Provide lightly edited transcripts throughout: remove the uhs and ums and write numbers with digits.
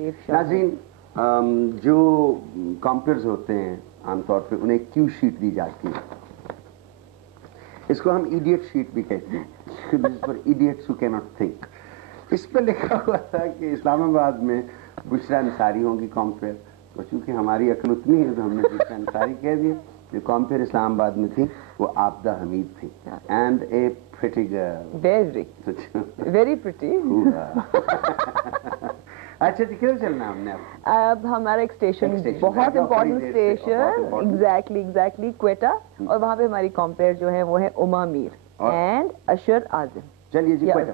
नाज़रीन, जो कॉम्प्यूटर्स होते हैं आमतौर पे उन्हें क्यू शीट दी जाती है, इसको हम इडियट शीट भी कहते हैं, for idiots who can not think. इस पर लिखा हुआ था कि इस्लामाबाद में बुशरा अंसारी होंगी कॉम्पेयर, तो चूंकि हमारी अक्ल उतनी है तो हमने बुशरा अंसारी कह दिया। जो कॉम्पेयर इस्लामाबाद में थी वो आबदा हमीद थी, and A pretty girl, very pretty. अच्छा जी, किधर चलना हमने अब हमारा एक स्टेशन, बहुत इम्पोर्टेंट स्टेशन, एग्जैक्टली क्वेटा, और वहाँ पे हमारी कॉम्पेयर जो है वो है उमा मीर एंड अशर आजिम। चलिए जी, क्वेटा।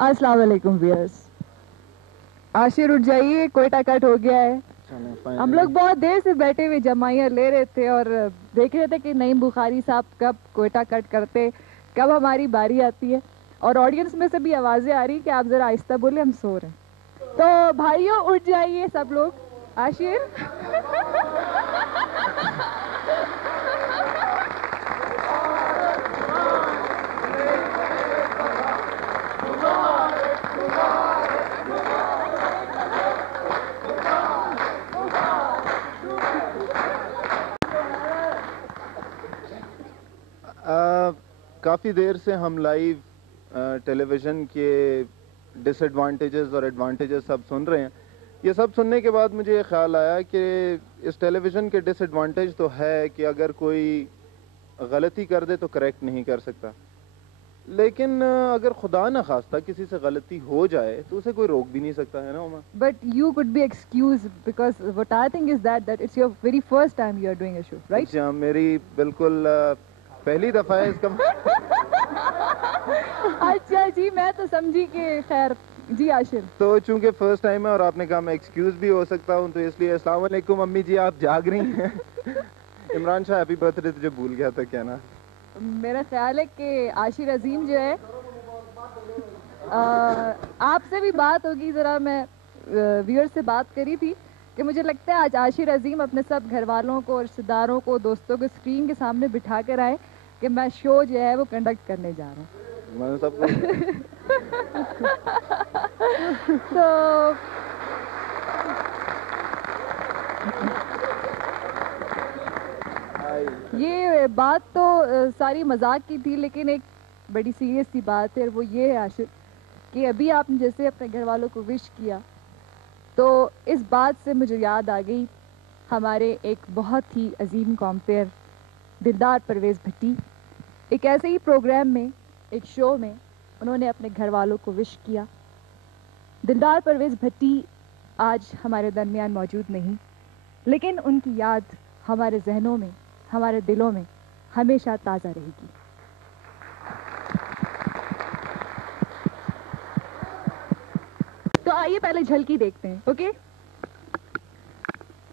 अस्सलाम वालेकुम व्यूअर्स, आशिर उठ जाइए, कोयटा कट हो गया है। हम लोग बहुत देर से बैठे हुए जमाइयाँ ले रहे थे और देख रहे थे कि नईम बुखारी साहब कब कोयटा कट करते, कब हमारी बारी आती है। और ऑडियंस में से भी आवाज़ें आ रही कि आप ज़रा आहिस्ता बोले, हम सो रहे हैं। तो भाइयों उठ जाइए सब लोग। आशिर काफ़ी देर से हम लाइव टेलीविज़न के डिसएडवांटेजेस और एडवांटेजेस सब सुन रहे हैं। ये सब सुनने के बाद मुझे ये ख्याल आया कि इस टेलीविज़न के डिसएडवांटेज तो है कि अगर कोई गलती कर दे तो करेक्ट नहीं कर सकता, लेकिन अगर खुदा न खास्ता किसी से गलती हो जाए तो उसे कोई रोक भी नहीं सकता, है ना Uma? But you could be excused because what I think is that it's your very first time you are doing a show, right? जी हाँ, मेरी बिल्कुल पहली दफ़ा है इसका। अच्छा जी, मैं तो समझी कि खैर जी आशिर। तो चूंकि फर्स्ट टाइम है और आपने कहा मैं एक्सक्यूज भी हो सकता हूँ, तो इसलिए अस्सलाम वालेकुम अम्मी जी, आप जाग रही हैं? इमरान शाह हैप्पी बर्थडे तुझे भूल गया था क्या ना? मेरा ख्याल है कि आशिर अजीम जो है, आपसे भी बात होगी, ज़रा मैं व्यूअर से बात करी थी कि मुझे लगता है आज आशिर अजीम अपने सब घर वालों को, रिश्तेदारों को, दोस्तों को स्क्रीन के सामने बिठा कर आए कि मैं शो जो है वो कंडक्ट करने जा रहा हूँ। मैंने सब तो ये बात तो सारी मजाक की थी, लेकिन एक बड़ी सीरियस सी बात है, वो ये है आशिर कि अभी आपने जैसे अपने घर वालों को विश किया, तो इस बात से मुझे याद आ गई हमारे एक बहुत ही अजीम कॉम्पेयर दिलदार परवेज़ भट्टी। एक ऐसे ही प्रोग्राम में, एक शो में उन्होंने अपने घर वालों को विश किया। दिलदार परवेज़ भट्टी आज हमारे दरमियान मौजूद नहीं, लेकिन उनकी याद हमारे जहनों में, हमारे दिलों में हमेशा ताज़ा रहेगी। तो आइए पहले झलकी देखते हैं। ओके,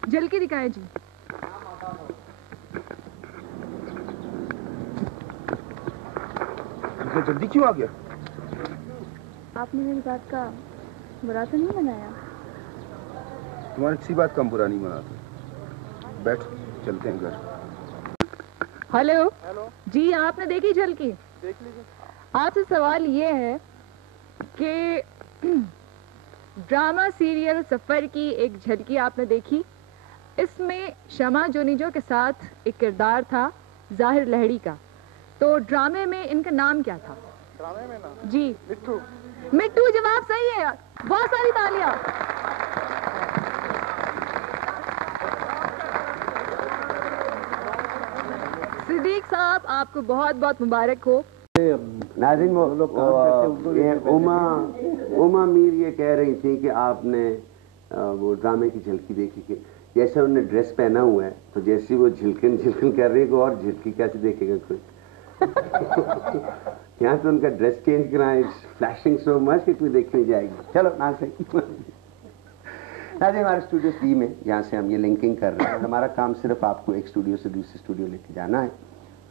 झलकी दिखाएं जी। इतना जल्दी क्यों आ गया? आपने मेरी बात का बुरा तो नहीं मनाया? तुम्हारी किसी बात का हम बुरा नहीं मनाते। बैठ, चलते हैं घर। हेलो। हेलो जी, आपने देखी झलकी? देख लीजिए। आपसे सवाल ये है कि ड्रामा सीरियल सफ़र की एक झलकी आपने देखी। इसमें शमा जोनीजो के साथ एक किरदार था जाहिर लहड़ी का। तो ड्रामे में इनका नाम क्या था? ड्रामे में नाम? जी, मिट्टू। मिट्टू जवाब सही है यार, बहुत सारी तालियां। सिद्दीक साहब, आपको बहुत बहुत मुबारक हो। नाज़रीन, उमा मीर ये कह रही थी कि आपने वो ड्रामे की झलकी देखी कि जैसे उन्होंने ड्रेस पहना हुआ है, तो जैसे वो झिलकिन झिलकिन कर रही है, और झिलकी कैसे देखेगा कोई? यहाँ तो उनका ड्रेस चेंज कराएं, फ्लैशिंग सो मच कि कोई देखने जाएगी। चलो नाज़रीन, हमारे स्टूडियो सी में, यहाँ से हम ये लिंकिंग कर रहे हैं। हमारा काम सिर्फ आपको एक स्टूडियो से दूसरे स्टूडियो लेके जाना है।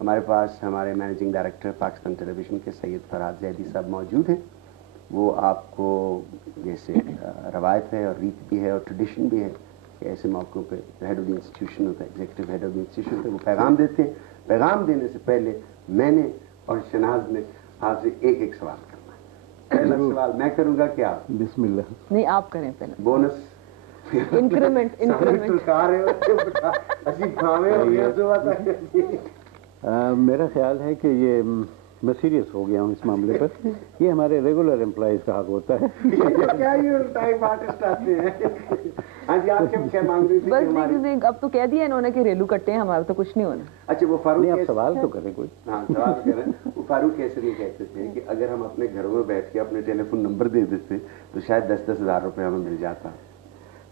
हमारे पास हमारे मैनेजिंग डायरेक्टर पाकिस्तान टेलीविज़न के सैयद फरहाद ज़ैदी साहब मौजूद हैं। वो आपको जैसे रवायत है और रीत भी है और ट्रेडिशन भी है कि ऐसे मौक़ों पे हेड ऑफ द इंस्टीट्यूशन होता है, executive head of the institution होता है, वो पैगाम देते हैं। पैगाम देने से पहले मैंने और शहनाज ने आपसे एक एक सवाल करना है। पहला सवाल मैं करूंगा कि आप? बिस्मिल्लाह। नहीं, आप करें पहले। बोनस इंक्रीमेंट मेरा ख्याल है कि ये मैं सीरियस हो गया हूँ इस मामले पर। ये हमारे रेगुलर एम्प्लॉइज का हक होता है। क्या ये टाइम आर्टिस्ट आते हैं? हाँ जी, आप क्या मांग रही थी? बस नहीं, अब तो कह दिया इन्होंने कि रेलू कट्टे हैं, हमारा तो कुछ नहीं होना। अच्छा, वो फारूक, आप सवाल तो करें कोई। हाँ, सवाल करें। वो फारूक कैसे नहीं कहते थे कि अगर हम अपने घरों में बैठ के अपने टेलीफोन नंबर दे देते तो शायद 10-10 हज़ार रुपये हमें मिल जाता।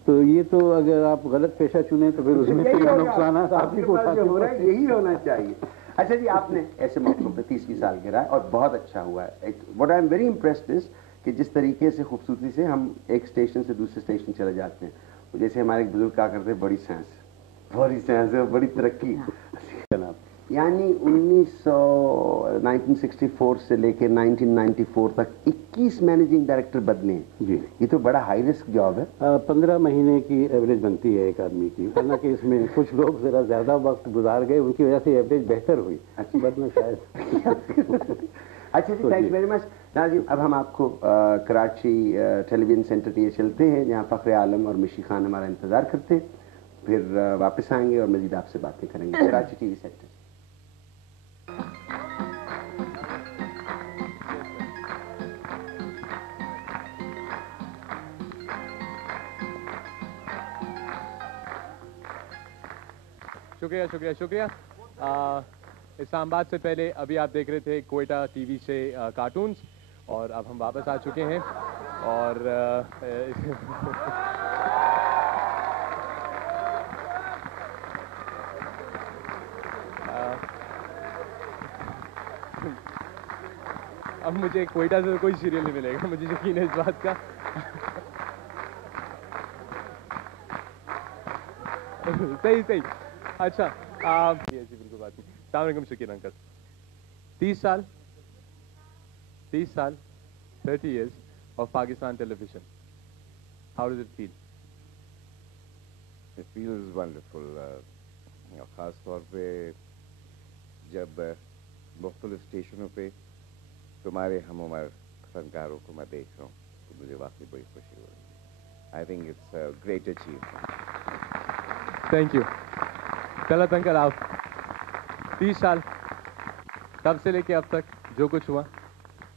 तो ये तो अगर आप गलत पेशा चुने तो फिर उसमें नुकसान आपके पास जो हो रहा है यही होना चाहिए। अच्छा जी, आपने ऐसे मौकों पे 30वीं सालगिरह है और बहुत अच्छा हुआ है। What I am very impressed is कि जिस तरीके से खूबसूरती से हम एक स्टेशन से दूसरे स्टेशन चले जाते हैं, जैसे हमारे एक बुजुर्ग कहा करते हैं, बड़ी साइंस है, बड़ी तरक्की। यानी 1964 से लेकर 1994 तक 21 मैनेजिंग डायरेक्टर बदले हैं जी। ये तो बड़ा हाई रिस्क जॉब है। 15 महीने की एवरेज बनती है एक आदमी की, हालांकि इसमें कुछ लोग जरा ज्यादा वक्त गुजार गए, उनकी वजह से एवरेज बेहतर हुई। अच्छी बात में शायद। अच्छा जी, थैंक यू वेरी मच नाज़रीन। अब हम आपको कराची टेलीविजन सेंटर लिए चलते हैं, जहाँ फ़ख्र आलम और मिशी खान हमारा इंतज़ार करते हैं। फिर वापस आएंगे और मज़ीद आपसे बातें करेंगे। Karachi TV centre. शुक्रिया शुक्रिया शुक्रिया। इस्लामाबाद से पहले अभी आप देख रहे थे क्वेटा टीवी से कार्टून्स, और अब हम वापस आ चुके हैं और अब मुझे क्वेटा से कोई सीरियल नहीं मिलेगा, मुझे यकीन है इस बात का। सही सही। अच्छा, ऐसी बिल्कुल बात नहीं। अस्सलाम वालेकुम शकील अंकल। 30 साल 30 years of Pakistan television. How does it feel? It feels wonderful. खास तौर पे जब मुख्तलिफ स्टेशनों पे तुम्हारे हम उम्र फनकारों को मैं देख रहा हूँ तो मुझे वाकई बड़ी खुशी हो रही है। I think it's a great achievement. Thank you. Talat uncle, आप 30 साल तब से लेके अब तक जो कुछ हुआ,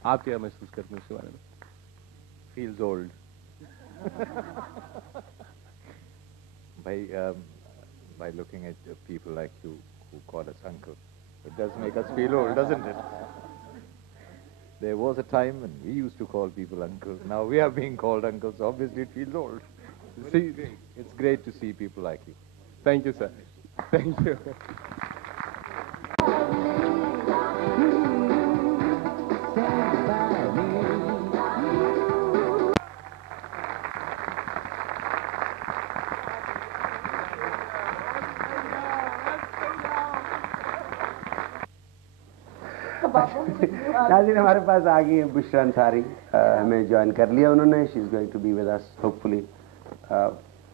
आप क्या महसूस करते हैं उसके बारे में? Feels old. By looking at people like you who call us uncle, it does make us feel old, doesn't it? There was a time when we used to call people uncles. Now we are being called uncles. Obviously, it feels old. See, it's great to see people like you. Thank you, sir. Thank you. नाज़रीन, हमारे पास आ गई है बुशरा अंसारी, हमें join कर लिया उन्होंने। She is going to be with us hopefully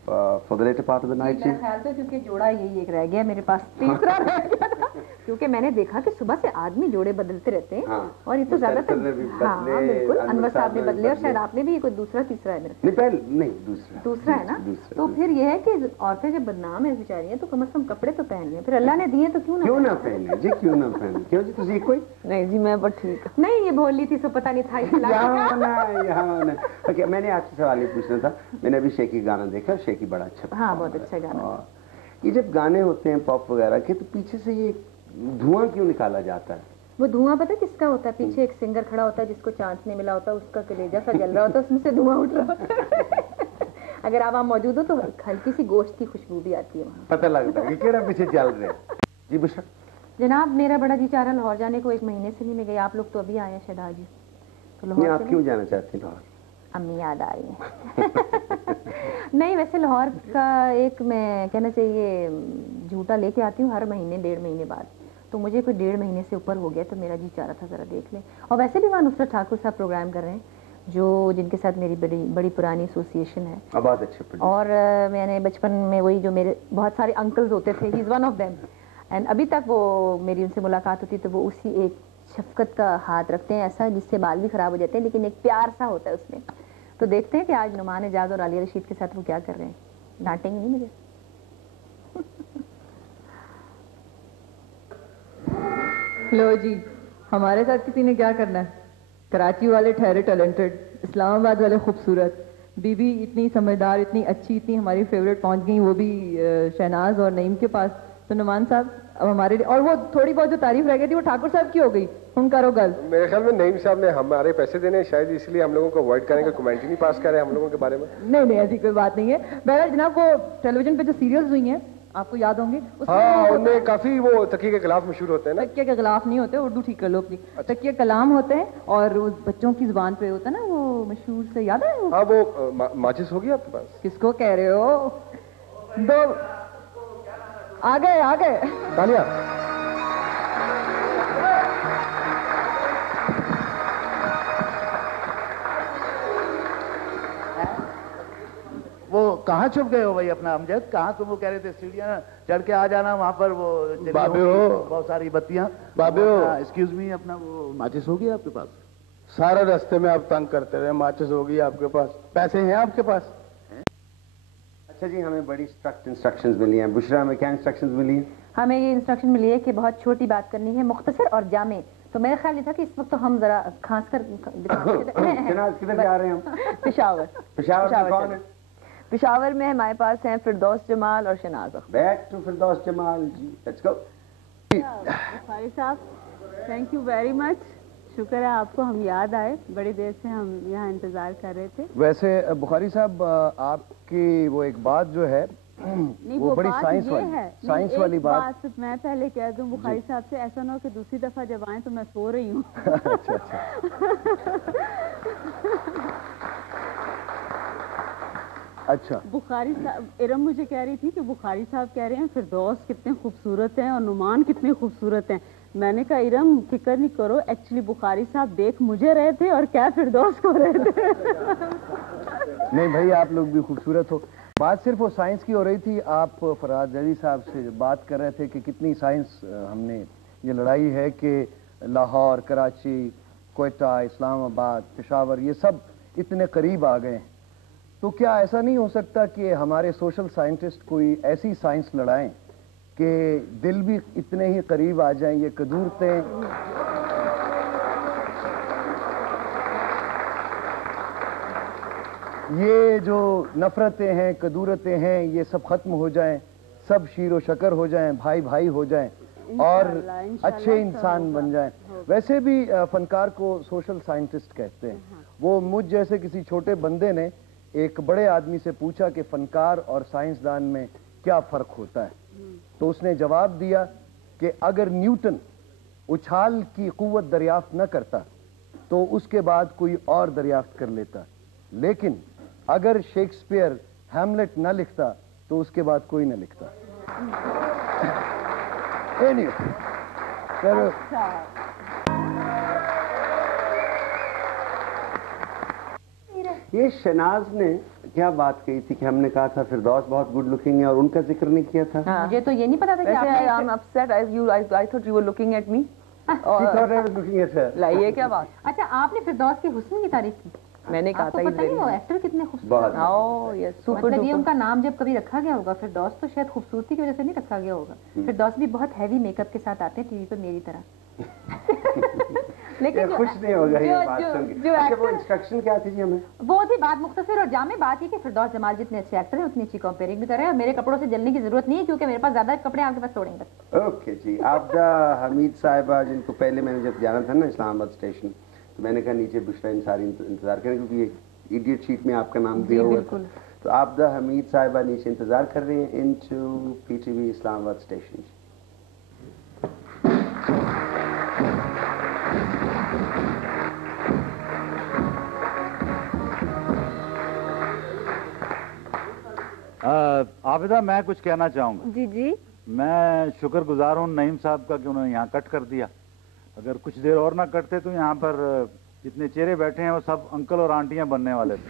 for the latter part of the night. मेरा ख्याल तो क्योंकि जोड़ा यही एक रह गया, मेरे पास तीसरा रह गया था, क्योंकि मैंने देखा कि सुबह से आदमी जोड़े बदलते रहते हैं। हाँ, और ये तो ज्यादातर हाँ बिल्कुल, अनवर साहब ने बदले और शायद आपने भी कोई दूसरा तीसरा है मेरा। नहीं, पहले नहीं, दूसरा है ना। तो फिर ये है कि औरतें जब बदनाम है बेचारियां तो कम से कम कपड़े तो पहन लें, फिर अल्लाह ने दिए तो क्यों ना पहने जी, क्यों ना पहने। क्यों जी, तुझे कोई नहीं जी, मैं बस ठीक नहीं, ये बोली थी सो पता नहीं था। ओके, मैंने आपसे सवाल ये पूछना था। मैंने अभी शेकी गाना देखा, शेकी बड़ा अच्छा। हाँ, बहुत अच्छा गाना। ये जब गाने होते हैं पॉप वगैरह के, तो पीछे से ये धुआं क्यों निकाला जाता है? वो धुआं पता किसका होता है? पीछे एक सिंगर खड़ा होता है जिसको चांस नहीं मिला होता, उसका कलेजा सा जल रहा होता है, उसमें से धुआं उठ रहा होता है। अगर आप वहाँ मौजूद हो तो हल्की सी गोश्त की खुशबू भी आती है वहाँ, पता लगता है कि केड़ा पीछे चल रहे हैं। जी बुशरा जनाब, मेरा बड़ा जी चाह रहा लाहौर जाने को, 1 महीने से नहीं मैं गई। आप लोग तो अभी आए हैं शहदाज जी, तो लाहौर आप क्यों जाना चाहते हैं लाहौर? अम्मी याद आ रही है। नहीं, वैसे लाहौर का एक मैं कहना चाहिए झूठा लेके आती हूँ हर महीने 1.5 महीने बाद, तो मुझे कोई 1.5 महीने से ऊपर हो गया, तो मेरा जी चाह रहा था ज़रा देख लें। और वैसे भी वहाँ नुसरत ठाकुर साहब प्रोग्राम कर रहे हैं, जो जिनके साथ मेरी बड़ी पुरानी एसोसिएशन है। बहुत अच्छे। और मैंने बचपन में वही जो मेरे बहुत सारे अंकल्स होते थे, he is one of them, and अभी तक वो मेरी उनसे मुलाकात होती तो वो उसी एक शफकत का हाथ रखते हैं, ऐसा जिससे बाल भी ख़राब हो जाते हैं, लेकिन एक प्यार सा होता है उसमें। तो देखते हैं कि आज नुमान एजाज और आलिया रशीद के साथ वो क्या कर रहे हैं। डांटेंगे नहीं मुझे। लो जी, हमारे साथ किसी ने क्या करना है। कराची वाले ठहरे टैलेंटेड, इस्लामाबाद वाले खूबसूरत, बीबी इतनी समझदार, इतनी अच्छी, इतनी हमारी फेवरेट पहुंच गई, वो भी शहनाज और नईम के पास। तो नुमान साहब अब हमारे लिए, और वो थोड़ी बहुत जो तारीफ रह गई थी वो ठाकुर साहब की हो गई। हम करो गल। मेरे ख्याल में नईम साहब ने हमारे पैसे देने, शायद इसलिए हम लोगों को अवॉइड करने का कमेंट ही नहीं पास कर रहे हम लोगों के बारे में। नहीं, ऐसी कोई बात नहीं है। बहरहाल जनाब, वो टेलीविजन पे जो सीरियल्स हुई हैं आपको याद होंगे, हाँ, उनमें काफी वो तकिए के खिलाफ मशहूर होते हैं ना। तकिए के खिलाफ नहीं होते, उर्दू ठीक कर लो अपनी। तकिए कलाम होते हैं और उस बच्चों की जुबान पे होता है ना वो मशहूर से, याद है वो? हाँ, वो माचिस होगी आपके पास? किसको कह रहे हो? दो आ गए तालिया। वो कहाँ छुप गए हो भाई अपना अमजद? कहाँ तुम वो कह रहे थे सीढ़ियाँ चढ़ के आ जाना, वहाँ पर वो बहुत सारी बत्तियाँ। एक्सक्यूज मी, अपना वो माचिस होगी आपके पास? सारे रास्ते में आप तंग करते रहे, माचिस होगी आपके पास? पैसे हैं आपके पास? अच्छा जी, हमें बड़ी स्ट्रिक्ट इंस्ट्रक्शंस मिली हैं। बुशरा, हमें क्या इंस्ट्रक्शंस मिली हैं? हमें ये इंस्ट्रक्शन मिली है कि बहुत छोटी बात करनी है, मुख्तसर और जामे। तो मेरा ख्याल ये था कि इस वक्त तो हम जरा खास कर किधर जा रहे हैं हम? पेशावर। पेशावर में कौन है? पेशावर में हमारे पास हैं फिरदौस जमाल और Shahnaz. Back to Firdaus Jamal ji, let's go. Bukhari sahab, thank you very much. शुक्र है आपको हम याद आए, बड़ी देर से हम यहाँ इंतजार कर रहे थे। वैसे बुखारी साहब, आपकी वो एक बात जो है नहीं, वो बड़ी साइंस वाली बात मैं पहले कह दूं बुखारी साहब से, ऐसा ना हो कि दूसरी दफा जब आए तो मैं सो रही हूँ। अच्छा। बुखारी साहब, इरम मुझे कह रही थी कि बुखारी साहब कह रहे हैं फिरदौस कितने खूबसूरत हैं और नुमान कितने खूबसूरत हैं। मैंने कहा इरम फिक्र नहीं करो, एक्चुअली बुखारी साहब देख मुझे रहे थे और क्या फिरदौस को रहे थे। नहीं भाई, आप लोग भी खूबसूरत हो। बात सिर्फ वो साइंस की हो रही थी। आप फरहाद जैदी साहब से बात कर रहे थे कि कितनी साइंस हमने ये लड़ाई है कि लाहौर, कराची, कोयटा, इस्लामाबाद, पेशावर, ये सब इतने करीब आ गए हैं। तो क्या ऐसा नहीं हो सकता कि हमारे सोशल साइंटिस्ट कोई ऐसी साइंस लड़ाएं कि दिल भी इतने ही करीब आ जाएं? ये कदूरतें, ये जो नफरतें हैं, कदूरतें हैं, ये सब खत्म हो जाएं, सब शीर व शकर हो जाएं, भाई भाई हो जाएं और अच्छे इंसान बन जाएं। वैसे भी फनकार को सोशल साइंटिस्ट कहते हैं। वो मुझ जैसे किसी छोटे बंदे ने एक बड़े आदमी से पूछा कि फनकार और साइंसदान में क्या फर्क होता है, तो उसने जवाब दिया कि अगर न्यूटन उछाल की कुव्वत दरियाफ्त न करता तो उसके बाद कोई और दरियाफ्त कर लेता, लेकिन अगर शेक्सपियर हैमलेट न लिखता तो उसके बाद कोई न लिखता। ये शहनाज ने क्या बात कही थी कि हमने कहा था फिरदौस बहुत गुड लुकिंग है और उनका जिक्र नहीं किया था? मुझे तो ये नहीं पता था कि I thought you were looking at me. She thought I was looking at her. ये क्या बात? अच्छा, आपने फिरदौस के हुस्न की तारीफ की? मैंने कहा था वो एक्टर कितने खूबसूरत हैं। मतलब ये उनका नाम जब कभी रखा गया होगा, फिरदौस तो शायद खूबसूरती की वजह से नहीं रखा गया होगा। फिरदौस भी बहुत हैवी मेकअप के साथ आते हैं टीवी पर मेरी तरह। लेकिन खुश नहीं होगा ये बात सुन के। अच्छा, वो इंस्ट्रक्शन क्या थी जी हमें? वो थी बात मुख्तसर और जामे। बात ये कि फिरदौस जमाल जितने अच्छे एक्टर हैं उतनी अच्छी कंपेयरिंग भी कर रहे हैं और मेरे कपड़ों से जलने की जरूरत नहीं है क्योंकि मेरे पास ज्यादा कपड़े आपके पास छोड़ेंगे। ओके जी। आबदा हमीद साहिबा, जिनको पहले मैंने जब जाना था ना इस्लामाबाद स्टेशन, तो मैंने कहा नीचे बुशरा इंसारी इंतजार करें क्योंकि ये इडियट शीट में आपका नाम दिया हुआ था। तो आबदा हमीद साहिबा नीचे इंतजार कर रही हैं into PTV Islamabad station. Abida, मैं कुछ कहना चाहूँगा। जी जी। मैं शुक्रगुजार हूँ नईम साहब का कि उन्होंने यहाँ कट कर दिया। अगर कुछ देर और ना कटते तो यहाँ पर जितने चेहरे बैठे हैं वो सब अंकल और आंटियां बनने वाले थे।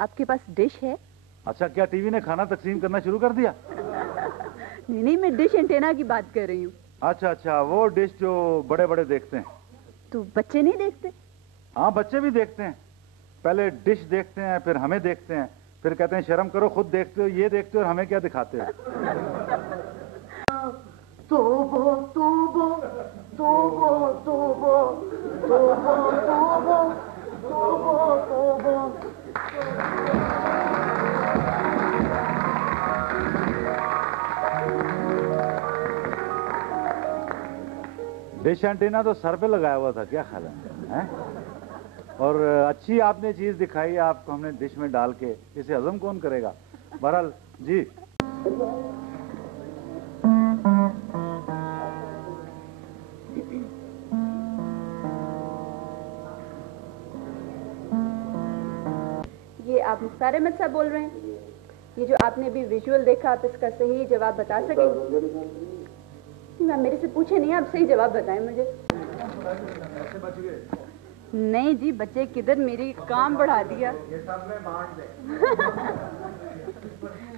आपके पास डिश है? अच्छा, क्या टीवी ने खाना तकसीम करना शुरू कर दिया? नहीं, मैं डिश एंटेना की बात कर रही हूँ। अच्छा अच्छा, वो डिश जो बड़े बड़े देखते हैं। तो बच्चे नहीं देखते? हाँ, बच्चे भी देखते हैं। पहले डिश देखते हैं, फिर हमें देखते हैं, फिर कहते हैं शर्म करो, खुद देखते हो, ये देखते हो और हमें क्या दिखाते हो। तोबो तोबो तोबो तोबो तोबो तोबो तोबो तोबो। डिश एंटीना तो सर पे लगाया हुआ था, क्या ख्याल है? और अच्छी आपने चीज दिखाई, आपको हमने डिश में डाल के, इसे हजम कौन करेगा? बहरहाल जी, ये आप मुख्तार अहमद साहब बोल रहे हैं? ये जो आपने भी विजुअल देखा, आप इसका सही जवाब बता सकेंगे? मैम, मेरे से पूछे नहीं, आप सही जवाब बताएं मुझे। नहीं जी, बच्चे किधर, मेरी काम बढ़ा दिया। ये सब में बांट दे।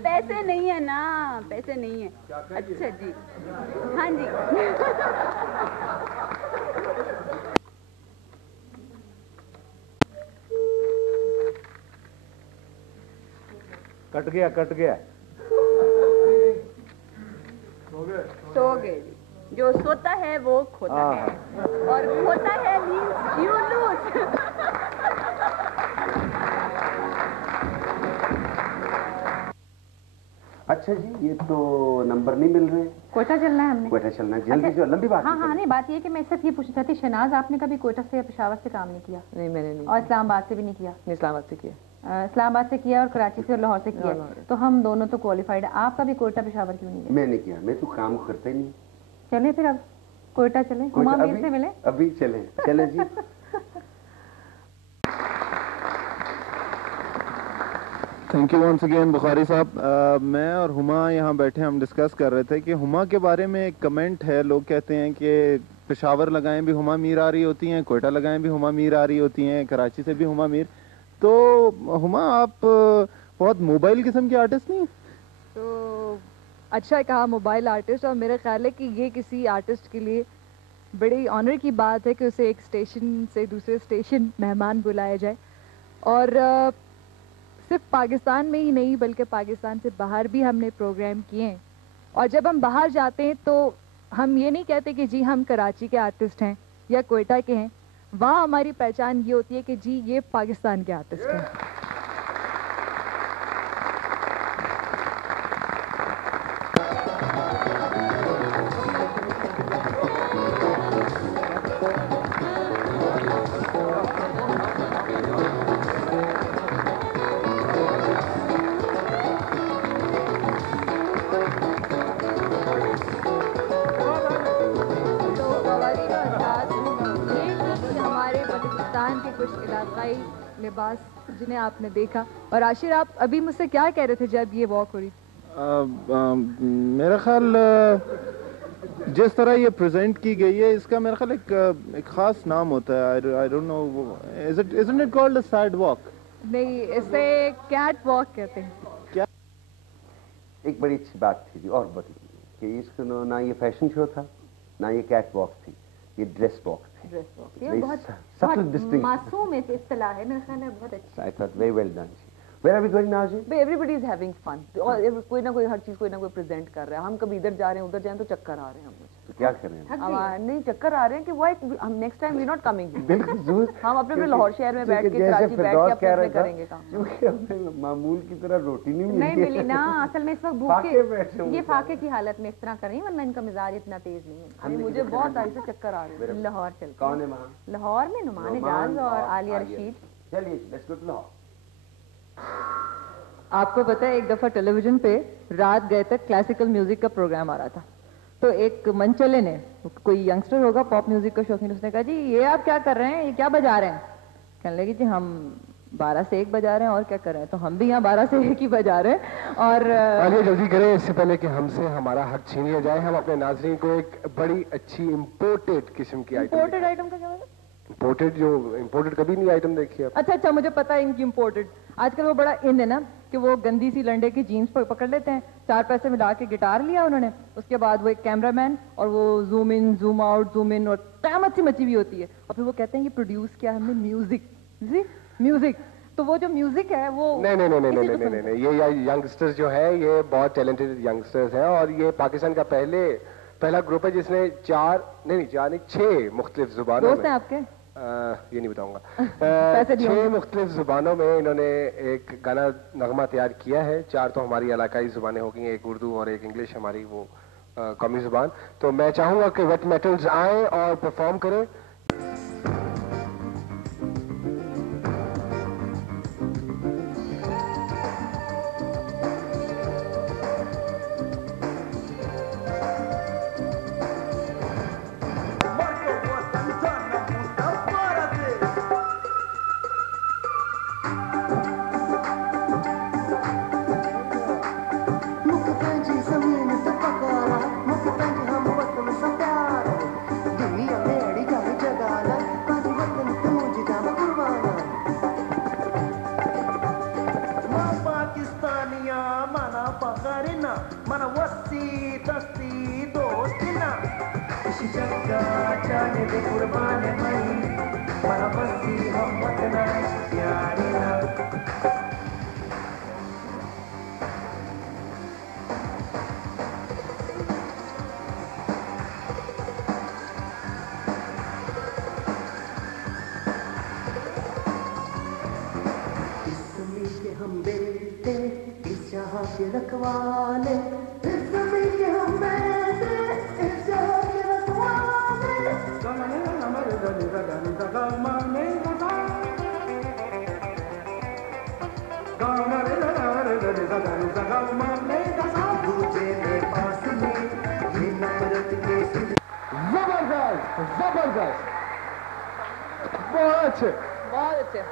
पैसे नहीं है ना, पैसे नहीं है। अच्छा जी, हाँ जी। कट गया, कट गया। सो गए जी। जो सोता है वो खोता है, और खोता है मीन्स यू लूज। अच्छा जी, ये तो नंबर नहीं मिल रहे। कोयटा चलना है हमने। कोयटा चलना है, जल्दी जो लंबी बात। हाँ हाँ, नहीं बात ये कि मैं सिर्फ ये पूछना चाहती, शहनाज आपने कभी कोयटा से या पेशावर से काम नहीं किया? नहीं, मैंने नहीं। और इस्लामाबाद से भी नहीं किया? इस्लामाबाद से किया। इस्लामाबाद से किया और कराची से और लाहौर से किया, तो हम दोनों तो क्वालिफाइड है। आप कभी कोयटा पेशावर क्यों नहीं गए? मैंने किया, मैं तो काम करता ही नहीं। चले फिर अब कोयटा चले, हुमा मीर से मिले। अभी चले, चले जी। Thank you once again Bukhari साहब। मैं और हुमा यहाँ बैठे हम डिस्कस कर रहे थे कि हुमा के बारे में एक कमेंट है, लोग कहते हैं कि पेशावर लगाएं भी हुमा मीर आ रही होती हैं, कोयटा लगाएं भी हुमा मीर आ रही होती हैं, कराची से भी हुमा मीर। तो हुमा, आप बहुत मोबाइल किस्म के आर्टिस्ट नहीं? तो अच्छा कहा, मोबाइल आर्टिस्ट। और मेरा ख्याल है कि ये किसी आर्टिस्ट के लिए बड़ी ऑनर की बात है कि उसे एक स्टेशन से दूसरे स्टेशन मेहमान बुलाया जाए। और सिर्फ पाकिस्तान में ही नहीं बल्कि पाकिस्तान से बाहर भी हमने प्रोग्राम किए हैं। और जब हम बाहर जाते हैं तो हम ये नहीं कहते कि जी हम कराची के आर्टिस्ट हैं या कोयटा के हैं, वहाँ हमारी पहचान ये होती है कि जी ये पाकिस्तान के आर्टिस्ट हैं। लिबास जिन्हें आपने देखा। और आशिर, आप अभी मुझसे क्या कह रहे थे जब ये वॉक हो रही थी? मेरा ख्याल जिस तरह ये प्रेजेंट की गई है, इसका मेरा ख्याल एक खास नाम होता है। I don't know, isn't it called a sad walk? नहीं, इसे कैट वॉक कहते हैं। क्या एक बड़ी अच्छी बात थी और बड़ी कि इसको ना ये फैशन शो था, ना ये कैट वॉक थी, ये ड्रेस वॉक थी। ड्रेस वॉक, ये बहुत मासूम इस्तिलाह है, मेरा ख्याल है बहुत अच्छा। I thought very well done. Where are we going now, ji? Everybody is having fun. और कोई ना कोई हर चीज कोई ना कोई प्रेजेंट कर रहा है। हम कभी इधर जा रहे हैं, उधर जाएं तो चक्कर आ रहे हैं हमें। तो क्या कर रहे हैं? नहीं, चक्कर आ रहे हैं कि वो हम next time we not coming. बिल्कुल, हम अपने लाहौर शहर में बैठ के, कराची बैठ के अपने करेंगे काम। क्योंकि हमें मामूल की तरह रोटी नहीं मिली ना। असल में इस वक्त भूखे, ये फाके की हालत में इस तरह कर रही है, वरना इनका मिजाज इतना तेज नहीं है। मुझे बहुत ऐसे चक्कर आ रहे हैं। लाहौर चलते। कौन है वहाँ? लाहौर में नुमान एजाज और आलिया रशीद। चलिए, लेट्स गो टू लाहौर। आपको पता है, एक दफा टेलीविजन पे रात गए तक क्लासिकल म्यूजिक का प्रोग्राम आ रहा था, तो एक मंचले ने, कोई यंगस्टर होगा पॉप म्यूजिक का शौकीन, उसने कहा जी ये आप क्या कर रहे हैं, ये क्या बजा रहे हैं? कहने लगी जी हम 12 से 1 बजा रहे हैं और क्या कर रहे हैं, तो हम भी यहाँ 12 से 1 ही बजा रहे हैं। और आइए जल्दी करें इससे पहले कि हमसे हमारा हक छीन लिया जाए। हम अपने नाज़रीन को एक बड़ी अच्छी इम्पोर्टेड किस्म की आइटम, इम्पोर्टेड आइटम का क्या मतलब? इम्पोर्टेड, जो इम्पोर्टेड कभी नहीं आइटम देखी है। अच्छा, मुझे पता है इनकी इम्पोर्टेड। आजकल वो बड़ा इन है ना कि वो गंदी सी लंडे की जीन्स पकड़ लेते हैं, 4 पैसे मिला के गिटार लिया उन्होंने, उसके बाद वो एक कैमरामैन और वो zoom in zoom out zoom in और टाइम अच्छी मची हुई होती है, और फिर वो कहते हैं कि प्रोड्यूस किया हमने म्यूजिक, म्यूजिक। तो वो जो म्यूजिक है वो नहीं, ये यंगस्टर्स जो है ये बहुत टैलेंटेड यंगस्टर्स हैं, और ये पाकिस्तान का पहला ग्रुप है जिसने 6 मुख्तलिफ जुबानों में, दोस्त हैं आपके? ये नहीं बताऊंगा। 6 मुख्तलिफ जुबानों में इन्होंने एक गाना नगमा तैयार किया है। 4 तो हमारी इलाकाई जुबानें हो गई, एक उर्दू और एक इंग्लिश हमारी वो कौमी जुबान। तो मैं चाहूंगा कि वेट मेटल्स आए और परफॉर्म करें। रखवाले इस समय के हम बैठे इस जहां के रखवाले गमने हमारे गली गगन गगमने गमने हमारे गली गगन गगमने दूजे में पास में ये नफरत के जबरदस्त जबरदस्त, बहुत अच्छे, बहुत अच्छे।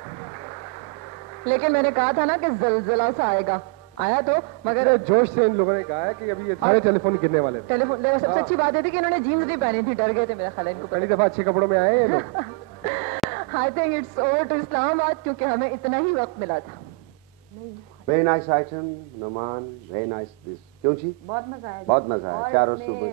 लेकिन मैंने कहा था ना कि जलजला सा आएगा, आया तो, मगर जोश से इन लोगों ने कहा है कि अभी ये सारे टेलीफोन गिरने वाले थे। टेलीफोन सबसे अच्छी बात ये थी कि इन्होंने जीन्स नहीं पहनी थी, डर गए थे मेरा ख्याल है इनको। पहली दफा अच्छे कपड़ों में आए ये लोग। I think it's over to Islamabad, क्योंकि हमें इतना ही वक्त मिला था। Very nice item Numan, very nice this. क्यों जी? बहुत मजा आया, बहुत मजा आया। चारों सुबह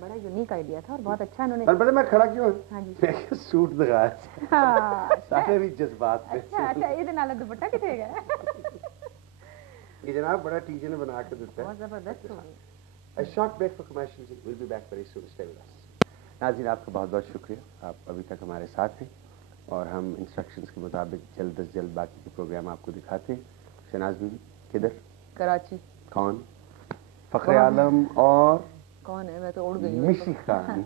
बड़ा यूनिक आइडिया था और बहुत अच्छा उन्होंने। पर मैं खड़ा क्यों? हाँ जी, सूट दिखाया। हाँ, सारे भी जज्बात पे। अच्छा ये दिन आला दुपट्टा किथे गया? ये जनाब बड़ा टीचर ने बना के देता है। बहुत जबरदस्त हो गया। A short break for commercials. We'll be back very soon. Stay with us. नाज़रीन आपका बहुत बहुत शुक्रिया, आप अभी तक हमारे साथ हैं और हम इंस्ट्रक्शंस के मुताबिक जल्द से जल्द बाकी के प्रोग्राम आपको दिखाते हैं। शहनाज बीबी किधर? कराची। कौन? फखरे आलम और कौन है? मैं तो उड़ गई हूँ। मिशी खान।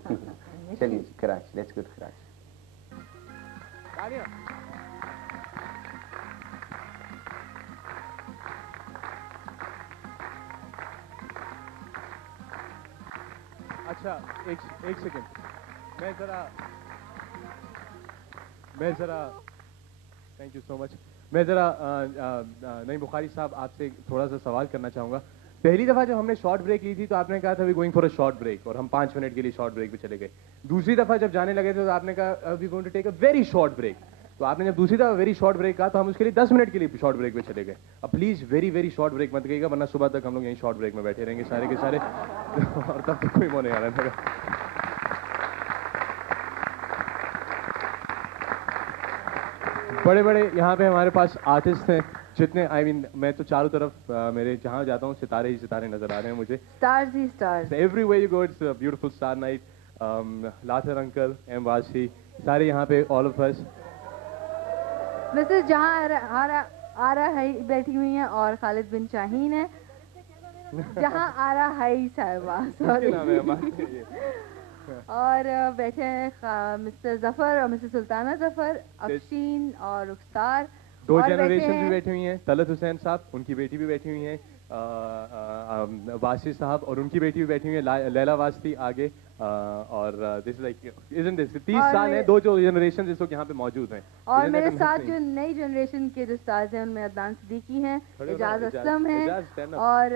चलिए Karachi, let's go to Karachi. अच्छा एक सेकंड, मैं ज़रा थैंक यू सो मच। मैं ज़रा नईम बुखारी साहब आपसे थोड़ा सा सवाल करना चाहूँगा। पहली दफ़ा जब हमने शॉर्ट ब्रेक ली थी तो आपने कहा था we going for a short break, और हम 5 मिनट के लिए शॉर्ट ब्रेक पे चले गए। दूसरी दफ़ा जब जाने लगे थे तो आपने कहा we going to take a very short break. तो आपने जब दूसरी दफ़ा वेरी शॉर्ट ब्रेक कहा तो हम उसके लिए 10 मिनट के लिए शॉर्ट ब्रेक पे चले गए। अब please very very short break मत कहिएगा, वरना सुबह तक हम लोग यहीं शॉर्ट ब्रेक में बैठे रहेंगे सारे के सारे। और तब तक कोई मोने आ रहा था। बड़े बड़े यहाँ पे हमारे पास आर्टिस्ट हैं जितने मैं तो चारों तरफ मेरे जहाँ जाता हूँ सितारे ही सितारे नजर आ रहे हैं मुझे। स्टार्स ही stars. Everywhere you go it's a beautiful star night. Lathar uncle, एम वासी, सारे यहाँ पे ऑल ऑफ अस। मिसेस जहाँ आरा है बैठी हुई हैं और खालिद बिन शाहीन है। जहाँ आरा है साहिबा, सॉरी। और बैठे हैं मिस्टर जफर और मिसेस सुल्ताना जफर, अफशीन और रुखसार दो जनरेशन भी बैठी हुई हैं, तलत हुसैन साहब, उनकी बेटी भी बैठी हुई हैं, वासी साहब और उनकी बेटी भी बैठी हुई है, लैला वास्ती आगे, और दिस लाइक इजंट दिस 30 साल है, दो जो जनरेशन इस वक्त यहाँ पे मौजूद हैं। और मेरे साथ जो नई जनरेशन के जो स्टार्स हैं उनमें अदनान सिद्दीकी हैं, एजाज असलम हैं और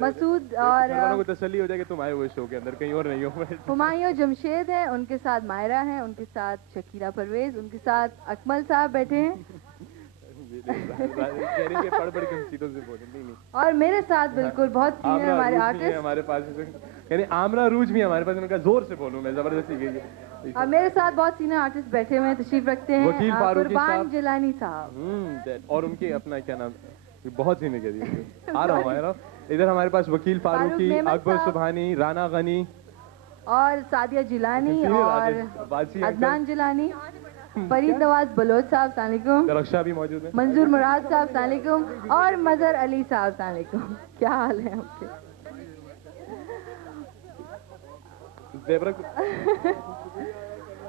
मसूद और को तसल्ली हो जाए कि तुम आए हुए शो के अंदर, कहीं और नहीं हो। हुमायूं जमशेद है, उनके साथ मायरा है, उनके साथ शकीरा परवेज, उनके साथ अकमल साहब बैठे हैं और मेरे साथ बिल्कुल बहुत सीनियर हमारे आर्टिस्ट हमारे पास, यानी आमरा रूज भी हमारे पास, उनका जोर से बोलूं मैं, जबरदस्ती गई। और मेरे साथ बहुत सीनियर आर्टिस्ट बैठे हुए हैं, तशरीफ रखते हैं कुर्बान जिलानी साहब और उनके अपना क्या नाम, बहुत सीनियर कह आ रहा हूँ इधर हमारे पास वकील फारूकी, अकबर सुबहानी, राना गनी और सादिया जिलानी और अदनान जिलानी, फरीद नवाज बलोच साहब सलामुअलैकुम, रक्षा भी मौजूद है, मंजूर मुराद साहब सलामुअलैकुम और मजहर अली साहब सलामुअलैकुम। क्या हाल है आपके?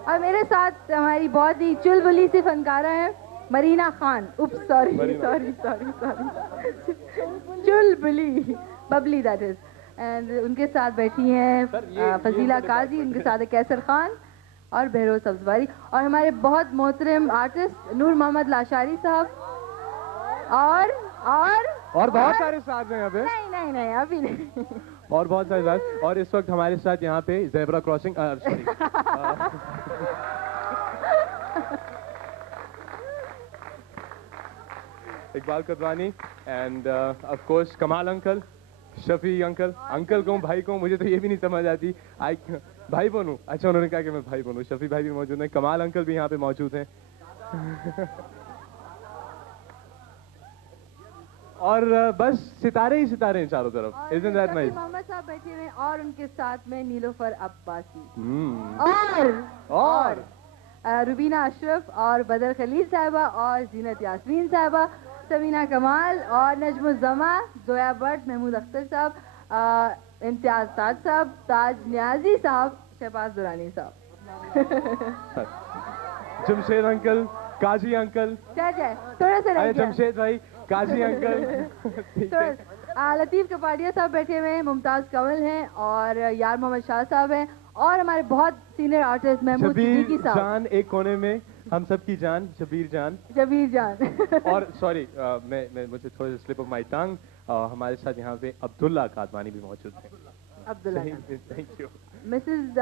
और मेरे साथ हमारी बहुत ही चुलबुली सी फनकारा है Marina Khan, sorry Chulbuli, Babli that is, and उनके साथ बैठी हैं फजीला काजी, उनके साथ है कैसर खान और बहरोज सब्जवारी, और हमारे बहुत मोहतरम आर्टिस्ट नूर मोहम्मद लाशारी साहब और बहुत सारे साथ हैं यहाँ पे। नहीं अभी नहीं और बहुत सारे साथ, और इस वक्त हमारे साथ यहाँ पे zebra crossing Iqbal Kadwani and of course Kamal uncle, Shafi uncle कहूँ भाई कहूँ, मुझे तो ये भी नहीं समझ आती, भाई बनूँ, अच्छा उन्होंने कहा कि मैं भाई बनूँ। शफी भाई भी मौजूद हैं, कमाल अंकल भी यहाँ पे मौजूद हैं और बस सितारे ही सितारे हैं चारों तरफ। Isn't that nice? मोहम्मद साहब बैठे हुए और उनके साथ में नीलोफर अब्बासी और रुबीना अशरफ और बदर खलील साहिबा और जीनत यास्मीन साहिबा, समीना कमाल और नजमुज़्ज़मा, जोया भट्ट, महमूद अख्तर साहब, इम्तियाज ताज साहब, ताज न्याजी साहब, शहबाज दुरानी साहब, जमशेद अंकल, काजी अंकल, थोड़ा सा जमशेद भाई, काजी अंकल लतीफ कपाडिया साहब बैठे हुए हैं, मुमताज कंवल हैं और यार मोहम्मद शाह साहब हैं और हमारे बहुत सीनियर आर्टिस्ट महमूद सिद्दीकी साहब, जान एक कोने में, हम सब की जान शबीर जान और सॉरी मैं मुझे थोड़ा स्लिप ऑफ माय टंग, हमारे साथ यहाँ पे अब्दुल्ला कादवानी भी मौजूद हैं। अब्दुल्ला थैंक यू मिसेस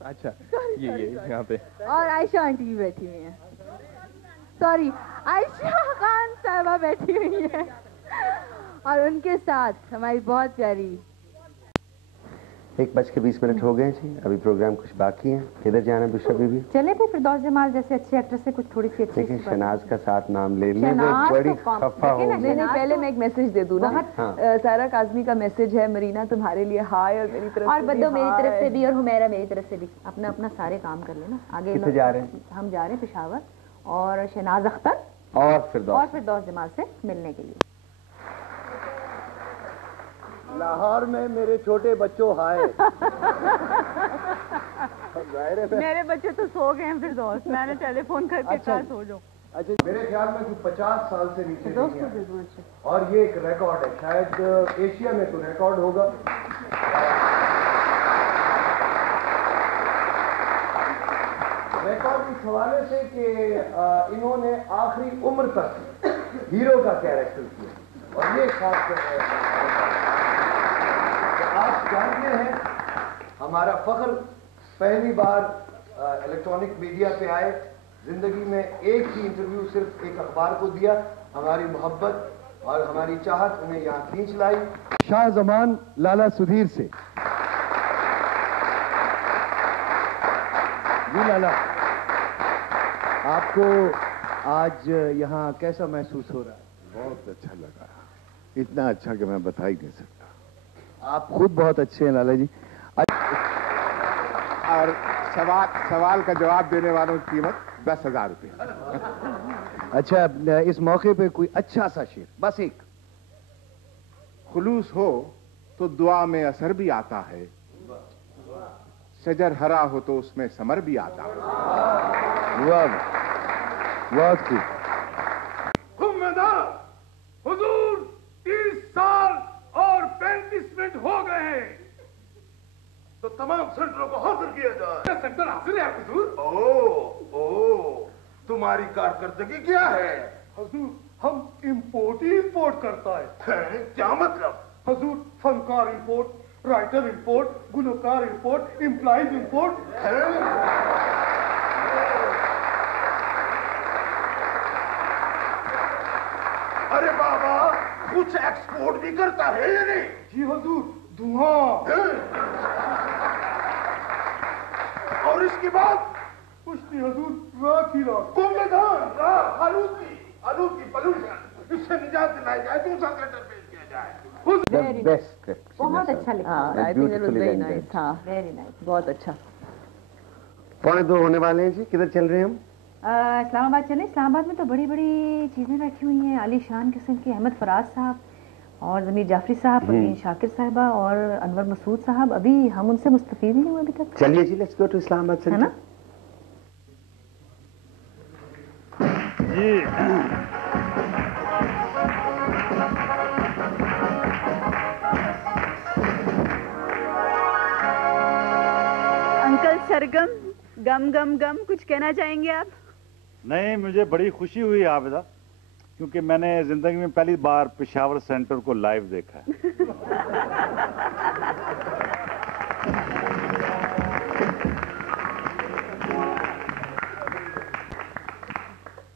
अच्छा ये यहाँ पे और आयशा आंटी भी बैठी हुई हैं, सॉरी आयशा खान साहिबा बैठी हुई है और उनके साथ हमारी बहुत प्यारी 1:20 हो गए जी, अभी प्रोग्राम कुछ बाकी है, किधर जाना है बुशरा बीबी? चले फिर फिरदौस जमाल जैसे अच्छे एक्टर से कुछ थोड़ी सी अच्छी, देखिए शहनाज का साथ नाम ले लें, वो बड़ी खफा हो। नहीं पहले मैं एक मैसेज दे दूं ना, सारा काज़मी का मैसेज है, मरीना तुम्हारे लिए हाय और मेरी तरफ और बद्दो मेरी तरफ से भी और हुमैरा मेरी तरफ से भी, अपना अपना सारे काम कर लेना। आगे कितने जा रहे हैं? हम जा रहे हैं पेशावर और शहनाज अख्तर और फिरदौस जमाल से मिलने के लिए। लाहौर में मेरे छोटे बच्चों हाय मेरे बच्चे तो सो गए हैं फिरदौस, मैंने टेलीफोन करके कहा सो जाओ। अच्छा मेरे ख्याल में कोई 50 साल से नीचे नहीं है और ये एक रिकॉर्ड है, शायद एशिया में तो रिकॉर्ड होगा। रिकॉर्ड इस हवाले से कि इन्होंने आखिरी उम्र तक हीरो का कैरेक्टर किया और ये खास आप जानते हैं हमारा फख्र पहली बार इलेक्ट्रॉनिक मीडिया पे आए, जिंदगी में एक ही इंटरव्यू सिर्फ एक अखबार को दिया, हमारी मोहब्बत और हमारी चाहत उन्हें यहाँ खींच लाई। शाह जमान लाला सुधीर से जी लाला, आपको आज यहाँ कैसा महसूस हो रहा है? बहुत अच्छा लगा, इतना अच्छा कि मैं बता ही नहीं सकता। आप खुद बहुत अच्छे हैं लाला जी। और सवाल का जवाब देने वालों की कीमत 10,000 रुपये। अच्छा इस मौके पे कोई अच्छा सा शेर, बस एक। खुलूस हो तो दुआ में असर भी आता है, शजर हरा हो तो उसमें समर भी आता है। बहुत खूब। हुजूर 30 साल और 35 मिनट हो गए हैं, तो तमाम सेंटरों को हासिल किया जाए। सेंटर हासिल है हुजूर। ओ तुम्हारी कारकर्दगी क्या है? हुजूर हम इंपोर्ट करता है। क्या मतलब? हुजूर फनकार इंपोर्ट, राइटर इंपोर्ट, गुलकार इंपोर्ट, एम्प्लॉइज इंपोर्ट। अरे बाबा कुछ एक्सपोर्ट भी करता है या नहीं? जी हुजूर, धुआं। और इसके बाद कुछ नहीं हुजूर, राख ही राख। कुंभदान, राख, आलूगी पोल्यूशन, इससे निजात दिलाई जाए, दूसरा सेंटर पेश किया जाए। बेस्ट। बहुत अच्छा लिखा। I think it was very nice. हाँ, वेरी नाइस, बहुत अच्छा। 2:45 होने वाले हैं जी, किधर चल रहे हैं हम? इस्लामाबाद चले। इस्लामाबाद में तो बड़ी बड़ी चीज़ें रखी हुई हैं, आलीशान किस्म की। अहमद फराज साहब और ज़मीर जाफरी साहब, परवीन शाकिर साहिबा और अनवर मसूद साहब, अभी हम उनसे मुस्तफीद नहीं हुए अभी तक। चलिए जी, let's go to Islamabad centre. है ना? जी अंकल सरगम, गम गम गम, कुछ कहना चाहेंगे आप? नहीं, मुझे बड़ी खुशी हुई आबिदा, क्योंकि मैंने जिंदगी में पहली बार पेशावर सेंटर को लाइव देखा है।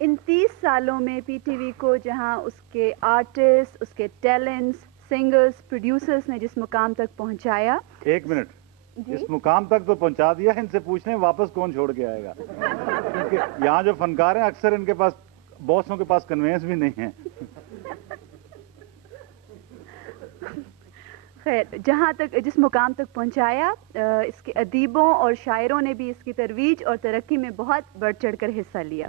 इन 30 सालों में पीटीवी को जहां उसके आर्टिस्ट, उसके टैलेंट्स, सिंगर्स, प्रोड्यूसर्स ने जिस मुकाम तक पहुंचाया। एक मिनट, इस मुकाम तक तो पहुंचा दिया, इनसे पूछने वापस कौन छोड़ के आएगा? क्योंकि यहाँ जो फनकार हैं अक्सर इनके पास, बॉसों के पास कन्वेंस भी नहीं है। खैर, जहाँ तक जिस मुकाम तक पहुंचाया, इसके अदीबों और शायरों ने भी इसकी तरवीज और तरक्की में बहुत बढ़ चढ़ कर हिस्सा लिया।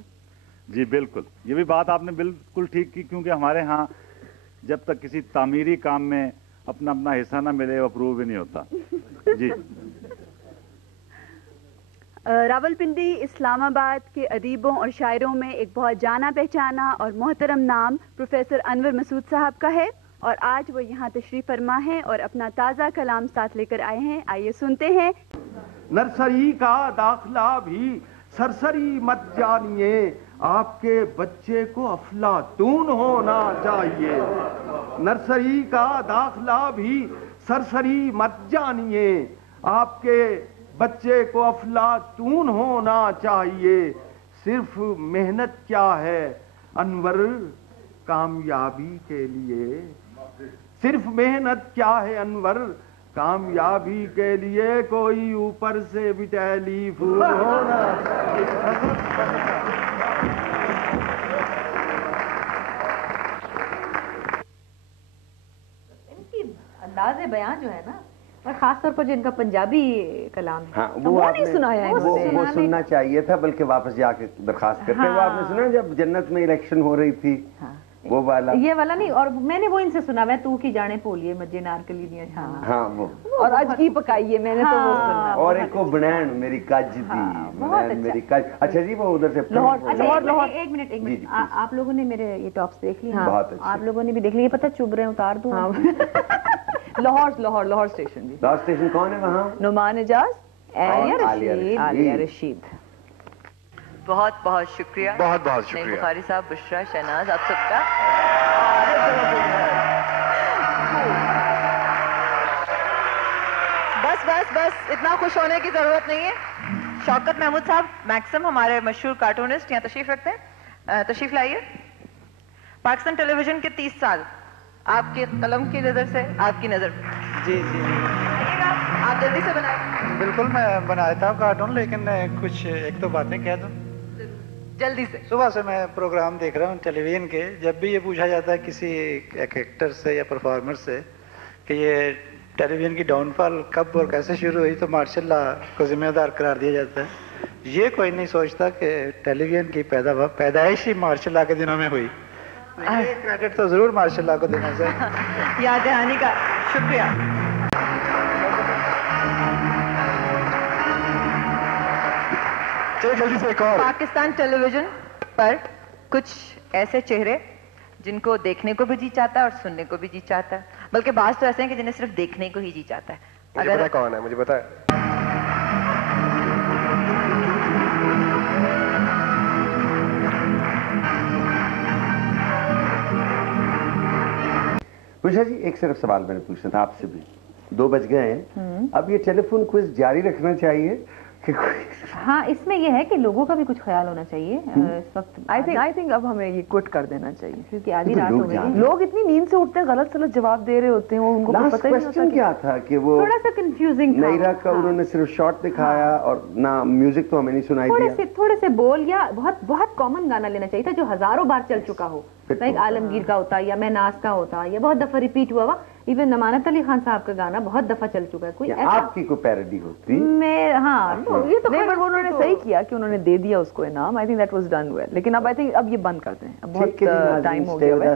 जी बिल्कुल, ये भी बात आपने बिल्कुल ठीक की, क्योंकि हमारे यहाँ जब तक किसी तामीरी काम में अपना अपना हिस्सा ना मिले, वो अप्रूव ही नहीं होता। जी रावलपिंडी इस्लामाबाद के अदीबों और शायरों में एक बहुत जाना पहचाना और मोहतरम नाम प्रोफेसर अनवर मसूद साहब का है, और आज वो यहाँ तशरीफ फरमा हैं और अपना ताज़ा कलाम साथ लेकर आए हैं। आइए सुनते हैं। नर्सरी का दाखला भी सरसरी मत जानिए, आपके बच्चे को अफलातून होना चाहिए। नर्सरी का दाखला भी सरसरी मत जानिए, आपके बच्चे को अफलातून होना चाहिए। सिर्फ मेहनत क्या है अनवर कामयाबी के लिए, सिर्फ मेहनत क्या है अनवर कामयाबी के लिए, कोई ऊपर से भी टेलीफोन होना। इनकी अंदाज़े बयान जो है ना, और खास तौर पर जो इनका पंजाबी कलाम है, हाँ, वो नहीं सुनाया वो सुनना चाहिए था, बल्कि वापस जाके दरखास्त करते। वो आपने सुना जब जन्नत में इलेक्शन हो रही थी? वो वाला, ये वाला नहीं। और मैंने वो इनसे सुना हुआ, तू की जाने पोलिए मज्जे नारकली दिया छाना। हाँ वो, और आज की पकाइए, मैंने तो वो सुना। और एक को बनैन मेरी कज दी, बनैन मेरी कज। अच्छा जी, वो उधर से लाहौर। एक मिनट, आप लोगों ने मेरे ये टॉप्स देख लिए? आप लोगों ने भी देख लिया? पता चुभ रहे, उतार दूं? लाहौर स्टेशन जी। लाहौर स्टेशन कौन है वहाँ? नुमान एजाज, आलिया रशीद। बहुत बहुत शुक्रिया। बहुत बहुत शुक्रिया बुखारी साहब, बुशरा, शहनाज, आप सबका। बस इतना खुश होने की जरूरत नहीं है। शौकत महमूद साहब मैक्सिम, हमारे मशहूर कार्टूनिस्ट, यहाँ तशरीफ रखते हैं। तशरीफ लाइए। पाकिस्तान टेलीविजन के 30 साल आपके कलम की नजर से, आपकी नजर। जी आप जल्दी से बनाए। बिल्कुल, मैं बना देता हूँ कार्टून, लेकिन कुछ एक दो बातें कह दूँ जल्दी से। सुबह से मैं प्रोग्राम देख रहा हूँ टेलीविजन के, जब भी ये पूछा जाता है किसी एक एक्टर से या परफॉर्मर से कि ये टेलीविजन की डाउनफॉल कब और कैसे शुरू हुई, तो मार्शल लॉ को जिम्मेदार करार दिया जाता है। ये कोई नहीं सोचता कि टेलीविजन की पैदाइश ही मार्शल लॉ के दिनों में हुई। ये क्रेडिट तो जरूर मार्शल लॉ को देना चाहिए। याद दहानी का शुक्रिया। जल्दी से एक और। पाकिस्तान टेलीविजन पर कुछ ऐसे चेहरे जिनको देखने को भी जी चाहता है और सुनने को भी जी चाहता है, बल्कि बात तो ऐसे हैं कि जिन्हें सिर्फ देखने को ही जी चाहता है। मुझे पता कौन है, मुझे पता है। बुशरा जी, एक सिर्फ सवाल मैंने पूछना था आपसे भी, 2 बज गए हैं, अब ये टेलीफोन क्विज जारी रखना चाहिए कि हाँ, इसमें ये है कि लोगों का भी कुछ ख्याल होना चाहिए इस वक्त। आई थिंक अब हमें ये क्विट कर देना चाहिए, क्योंकि आधी रात हो गई है। लोग इतनी नींद से उठते हैं, गलत सलत जवाब दे रहे होते हैं, वो उनको पता ही नहीं होता। क्या था कि वो थोड़ा सा कंफ्यूजिंग था। नैरा का उन्होंने सिर्फ शॉट दिखाया और ना म्यूजिक तो हमें नहीं सुनाई दिया। थोड़े से बोल या बहुत कॉमन गाना लेना चाहिए था जो हजारों बार चल चुका हो, लाइक आलमगीर का होता या मैं नाज का होता, ये बहुत दफा रिपीट हुआ हुआ। इवन नमानत अली खान साहब का गाना बहुत दफा चल चुका है। कोई आपकी कोई पैरोडी होती? मैं हाँ, ये तो नहीं, पर उन्होंने सही किया कि उन्होंने दे दिया उसको इनाम। I think that was done well. लेकिन अब आई थिंक अब ये बंद करते हैं, अब बहुत टाइम हो गया है।